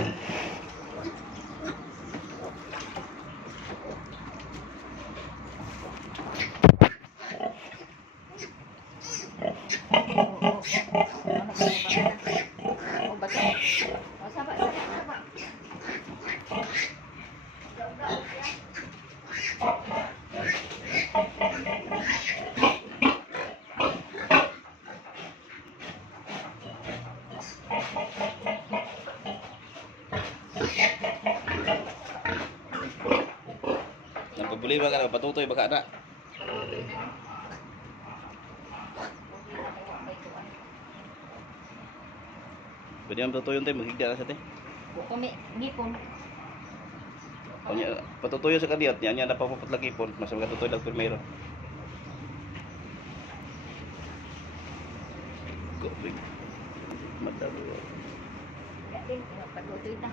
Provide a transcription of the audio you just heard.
Oh, sabak, sabak, sabak. Ba ka na? Patutoy ba ka na? Pwede naman patutoy yung tayo. Maghigda na sa tayo. Kami, ngipon. Kanya, patutuyo sa kaniyot niya, niya napapapatlagi po, mas magatutoy lang primero. Gobling. Madalo. Paglutoy na.